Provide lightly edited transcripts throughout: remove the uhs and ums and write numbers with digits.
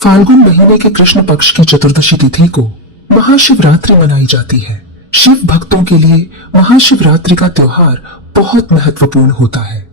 फाल्गुन महीने के कृष्ण पक्ष की चतुर्दशी तिथि को महाशिवरात्रि मनाई जाती है। शिव भक्तों के लिए महाशिवरात्रि का त्योहार बहुत महत्वपूर्ण होता है।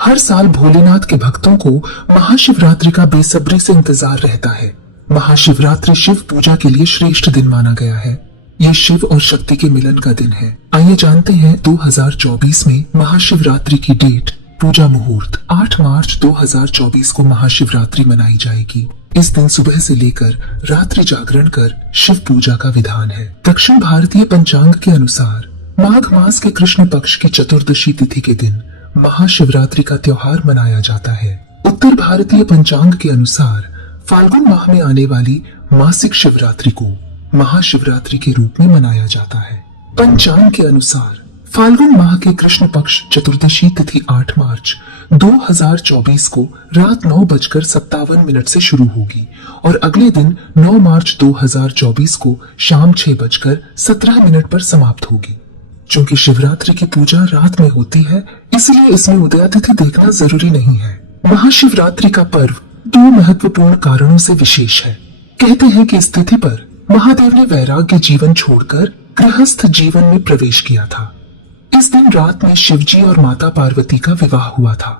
हर साल भोलेनाथ के भक्तों को महाशिवरात्रि का बेसब्री से इंतजार रहता है। महाशिवरात्रि शिव पूजा के लिए श्रेष्ठ दिन माना गया है। यह शिव और शक्ति के मिलन का दिन है। आइए जानते हैं 2024 में महाशिवरात्रि की डेट। पूजा मुहूर्त 8 मार्च 2024 को महाशिवरात्रि मनाई जाएगी। इस दिन सुबह से लेकर रात्रि जागरण कर शिव पूजा का विधान है। दक्षिण भारतीय पंचांग के अनुसार माघ मास के कृष्ण पक्ष की चतुर्दशी तिथि के दिन महाशिवरात्रि का त्योहार मनाया जाता है। उत्तर भारतीय पंचांग के अनुसार फाल्गुन माह में आने वाली मासिक शिवरात्रि को महाशिवरात्रि के रूप में मनाया जाता है। पंचांग के अनुसार फाल्गुन माह के कृष्ण पक्ष चतुर्दशी तिथि 8 मार्च 2024 को रात 9:57 से शुरू होगी और अगले दिन 9 मार्च 2024 को शाम 6:17 पर समाप्त होगी। चूंकि शिवरात्रि की पूजा रात में होती है, इसलिए इसमें उदयातिथि देखना जरूरी नहीं है। महाशिवरात्रि का पर्व 2 महत्वपूर्ण कारणों से विशेष है। कहते हैं कि इस तिथि पर महादेव ने वैराग्य जीवन छोड़कर गृहस्थ जीवन में प्रवेश किया था। इस दिन रात में शिवजी और माता पार्वती का विवाह हुआ था।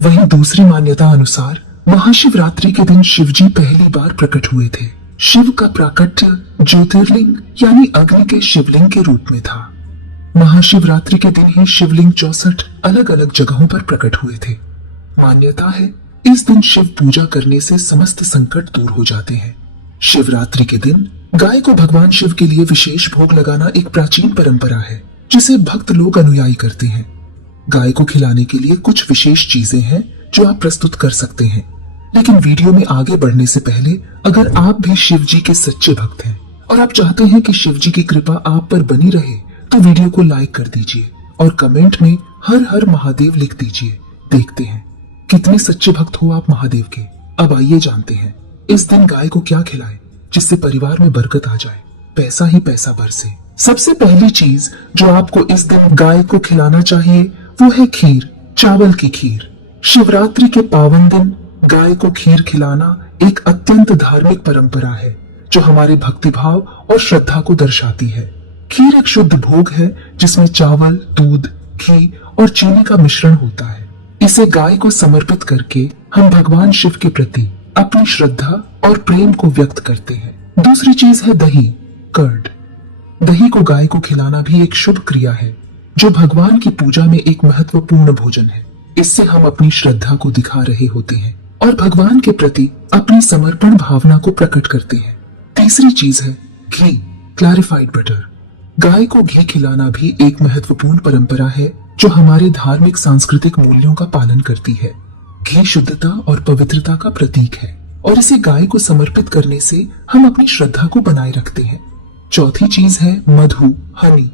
वहीं दूसरी मान्यता अनुसार महाशिवरात्रि के दिन शिवजी पहली बार प्रकट हुए थे। शिव का प्राकट्य ज्योतिर्लिंग यानी अग्नि के शिवलिंग के रूप में था। महाशिवरात्रि के दिन ही शिवलिंग 64 अलग अलग जगहों पर प्रकट हुए थे। मान्यता है इस दिन शिव पूजा करने से समस्त संकट दूर हो जाते हैं। शिवरात्रि के दिन गाय को भगवान शिव के लिए विशेष भोग लगाना एक प्राचीन परंपरा है, जिसे भक्त लोग अनुयायी करते हैं। गाय को खिलाने के लिए कुछ विशेष चीजें हैं जो आप प्रस्तुत कर सकते हैं। लेकिन वीडियो में आगे बढ़ने से पहले अगर आप भी शिव जी के सच्चे भक्त हैं और आप चाहते हैं कि शिव जी की कृपा आप पर बनी रहे, तो वीडियो को लाइक कर दीजिए और कमेंट में हर हर महादेव लिख दीजिए। देखते हैं कितने सच्चे भक्त हो आप महादेव के। अब आइए जानते हैं इस दिन गाय को क्या खिलाएं जिससे परिवार में बरकत आ जाए, पैसा ही पैसा बरसे। सबसे पहली चीज जो आपको इस दिन गाय को खिलाना चाहिए वो है खीर, चावल की खीर। शिवरात्रि के पावन दिन गाय को खीर खिलाना एक अत्यंत धार्मिक परंपरा है जो हमारे भक्तिभाव और श्रद्धा को दर्शाती है। खीर एक शुद्ध भोग है जिसमें चावल, दूध, घी और चीनी का मिश्रण होता है। इसे गाय को समर्पित करके हम भगवान शिव के प्रति अपनी श्रद्धा और प्रेम को व्यक्त करते हैं। दूसरी चीज है दही, कर्ड। दही को गाय को खिलाना भी एक शुभ क्रिया है जो भगवान की पूजा में एक महत्वपूर्ण भोजन है। इससे हम अपनी श्रद्धा को दिखा रहे होते हैं और भगवान के प्रति अपनी समर्पण भावना को प्रकट करते हैं। तीसरी चीज है घी, क्लैरिफाइड बटर। गाय को घी खिलाना भी एक महत्वपूर्ण परंपरा है जो हमारे धार्मिक सांस्कृतिक मूल्यों का पालन करती है। घी शुद्धता और पवित्रता का प्रतीक है और इसे गाय को समर्पित करने से हम अपनी श्रद्धा को बनाए रखते हैं। चौथी चीज है मधु, हनी।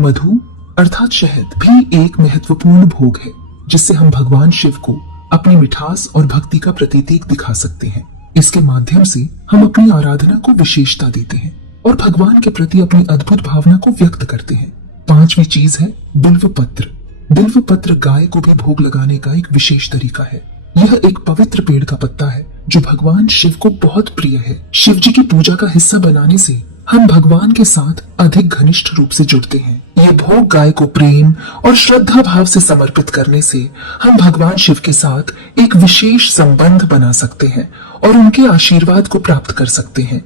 मधु अर्थात शहद भी एक महत्वपूर्ण भोग है जिससे हम भगवान शिव को अपनी मिठास और भक्ति का प्रतीक दिखा सकते हैं। इसके माध्यम से हम अपनी आराधना को विशेषता देते हैं और भगवान के प्रति अपनी अद्भुत भावना को व्यक्त करते हैं। पांचवी चीज है बिल्व पत्र। बिल्व पत्र गाय को भी भोग लगाने का एक विशेष तरीका है। यह एक पवित्र पेड़ का पत्ता है जो भगवान शिव को बहुत प्रिय है। शिव जी की पूजा का हिस्सा बनाने से हम भगवान के साथ अधिक घनिष्ठ रूप से जुड़ते हैं। ये भोग गाय को प्रेम और श्रद्धा भाव से समर्पित करने से हम भगवान शिव के साथ एक विशेष संबंध बना सकते हैं और उनके आशीर्वाद को प्राप्त कर सकते हैं।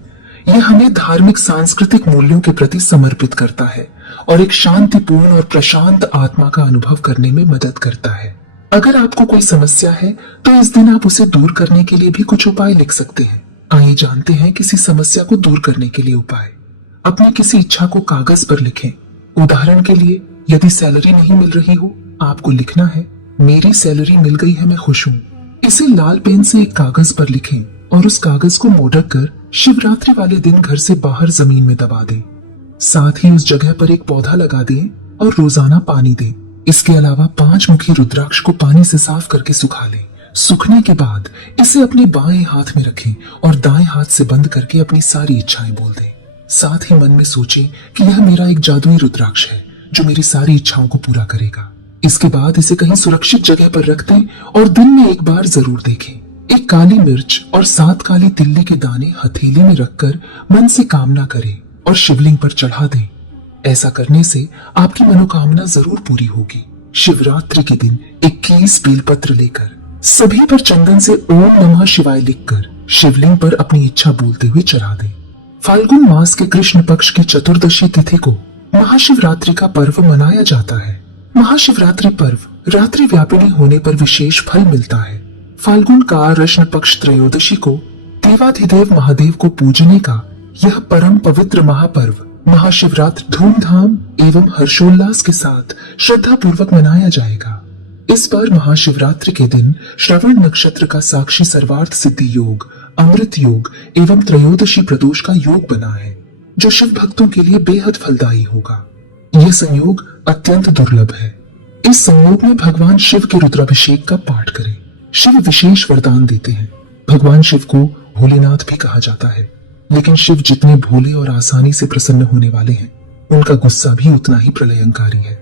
यह हमें धार्मिक सांस्कृतिक मूल्यों के प्रति समर्पित करता है और एक शांतिपूर्ण और प्रशांत आत्मा का अनुभव करने में मदद करता है। अगर आपको कोई समस्या है तो इस दिन आप उसे दूर करने के लिए भी कुछ उपाय लिख सकते हैं। आइए जानते हैं किसी समस्या को दूर करने के लिए उपाय। अपनी किसी इच्छा को कागज पर लिखें। उदाहरण के लिए यदि सैलरी नहीं मिल रही हो, आपको लिखना है मेरी सैलरी मिल गई है, मैं खुश हूँ। इसे लाल पेन से एक कागज पर लिखें और उस कागज को मोड़क कर शिवरात्रि वाले दिन घर से बाहर जमीन में दबा दें। साथ ही उस जगह पर एक पौधा लगा दें और रोजाना पानी दें। इसके अलावा 5 मुखी रुद्राक्ष को पानी से साफ करके सुखा लें। सूखने के बाद इसे अपने बाएं हाथ में रखें और दाएं हाथ से बंद करके अपनी सारी इच्छाएं बोल दें। साथ ही मन में सोचें कि यह मेरा एक जादुई रुद्राक्ष है जो मेरी सारी इच्छाओं को पूरा करेगा। इसके बाद इसे कहीं सुरक्षित जगह पर रख दें और दिन में एक बार जरूर देखें। एक काली मिर्च और 7 काली तिल्ली के दाने हथेली में रखकर मन से कामना करें और शिवलिंग पर चढ़ा दें। ऐसा करने से आपकी मनोकामना जरूर पूरी होगी। शिवरात्रि के दिन 21 बेलपत्र लेकर सभी पर चंदन से ओम नमः शिवाय लिखकर शिवलिंग पर अपनी इच्छा बोलते हुए चढ़ा दें। फाल्गुन मास के कृष्ण पक्ष की चतुर्दशी तिथि को महाशिवरात्रि का पर्व मनाया जाता है। महाशिवरात्रि पर्व रात्रि व्यापिनी होने पर विशेष फल मिलता है। फाल्गुन का कृष्ण पक्ष त्रयोदशी को देवाधिदेव महादेव को पूजने का यह परम पवित्र महापर्व महाशिवरात्रि धूमधाम एवं हर्षोल्लास के साथ श्रद्धा पूर्वक मनाया जाएगा। इस बार महाशिवरात्रि के दिन श्रवण नक्षत्र का साक्षी सर्वार्थ सिद्धि योग, अमृत योग एवं त्रयोदशी प्रदोष का योग बना है, जो शिव भक्तों के लिए बेहद फलदायी होगा। यह संयोग अत्यंत दुर्लभ है। इस संयोग में भगवान शिव के रुद्राभिषेक का पाठ करें। शिव विशेष वरदान देते हैं। भगवान शिव को भोलेनाथ भी कहा जाता है, लेकिन शिव जितने भोले और आसानी से प्रसन्न होने वाले हैं, उनका गुस्सा भी उतना ही प्रलयंकारी है।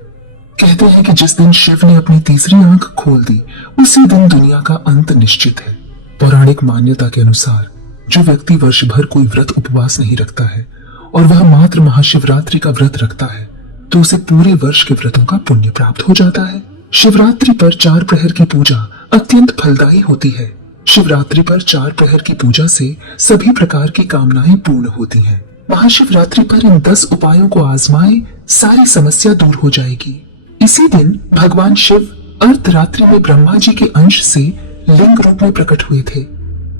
कहते हैं कि जिस दिन शिव ने अपनी तीसरी आंख खोल दी, उसी दिन दुनिया का अंत निश्चित है। पौराणिक मान्यता के अनुसार जो व्यक्ति वर्ष भर कोई व्रत उपवास नहीं रखता है और वह मात्र महाशिवरात्रि का व्रत रखता है, तो उसे पूरे वर्ष के व्रतों का पुण्य प्राप्त हो जाता है। शिवरात्रि पर 4 प्रहर की पूजा अत्यंत फलदायी होती है। शिवरात्रि पर 4 प्रहर की पूजा से सभी प्रकार की कामनाएं पूर्ण होती हैं। महाशिवरात्रि पर इन 10 उपायों को आजमाएं, सारी समस्या दूर हो जाएगी। इसी दिन भगवान शिव अर्धरात्रि में ब्रह्मा जी के अंश से लिंग रूप में प्रकट हुए थे।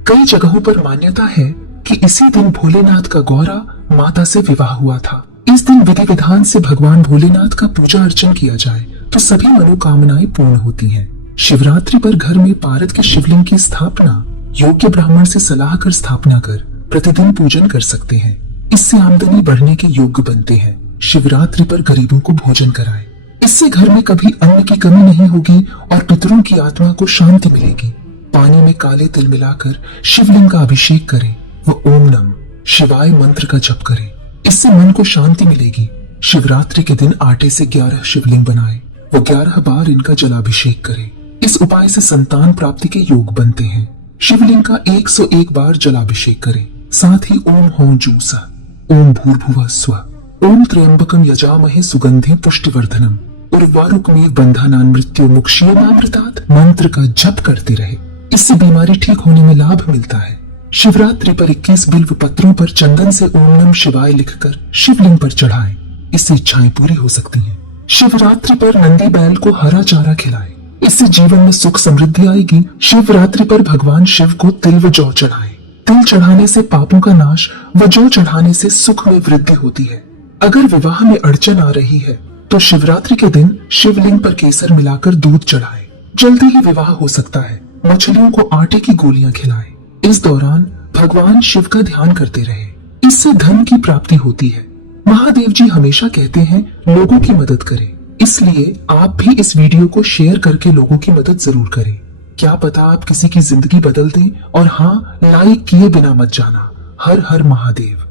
कई जगहों पर मान्यता है कि इसी दिन भोलेनाथ का गौरा माता से विवाह हुआ था। इस दिन विधि विधान से भगवान भोलेनाथ का पूजा अर्चन किया जाए तो सभी मनोकामनाएं पूर्ण होती हैं। शिवरात्रि पर घर में पारद के शिवलिंग की स्थापना योग्य ब्राह्मण से सलाह कर स्थापना कर प्रतिदिन पूजन कर सकते हैं। इससे आमदनी बढ़ने के योग्य बनते हैं। शिवरात्रि पर गरीबों को भोजन कराएं। इससे घर में कभी अन्न की कमी नहीं होगी और पितरों की आत्मा को शांति मिलेगी। पानी में काले तिल मिलाकर शिवलिंग का अभिषेक करें व ओम नमः शिवाय मंत्र का जप करें। इससे मन को शांति मिलेगी। शिवरात्रि के दिन आटे से 11 शिवलिंग बनाएं व 11 बार इनका जलाभिषेक करें। इस उपाय से संतान प्राप्ति के योग बनते हैं। शिवलिंग का 101 बार जलाभिषेक करें। साथ ही ओम हौं जूसा, ओम भूर्भुवः स्वः, ओम त्र्यंबकम यजामहे सुगंधिं पुष्टिवर्धनम, उर्वारुकमेव बंधनान् मृत्युर्मुक्षीयमामृतात् मंत्र का जप करते रहे। इससे बीमारी ठीक होने में लाभ मिलता है। शिवरात्रि पर 21 बिल्व पत्रों पर चंदन से ओम नमः शिवाय लिखकर शिवलिंग पर चढ़ाएं। इससे इच्छाएं पूरी हो सकती हैं। शिवरात्रि पर नंदी बैल को हरा चारा खिलाएं। इससे जीवन में सुख समृद्धि आएगी। शिवरात्रि पर भगवान शिव को तिल व जौ चढ़ाएं। तिल चढ़ाने से पापों का नाश व जौ चढ़ाने से सुख में वृद्धि होती है। अगर विवाह में अड़चन आ रही है तो शिवरात्रि के दिन शिवलिंग पर केसर मिलाकर दूध चढ़ाएं। जल्दी ही विवाह हो सकता है। मछलियों को आटे की गोलियां खिलाएं। इस दौरान भगवान शिव का ध्यान करते रहे। इससे धन की प्राप्ति होती है। महादेव जी हमेशा कहते हैं लोगों की मदद करें, इसलिए आप भी इस वीडियो को शेयर करके लोगों की मदद जरूर करें। क्या पता आप किसी की जिंदगी बदल दें। और हाँ, लाइक किए बिना मत जाना। हर हर महादेव।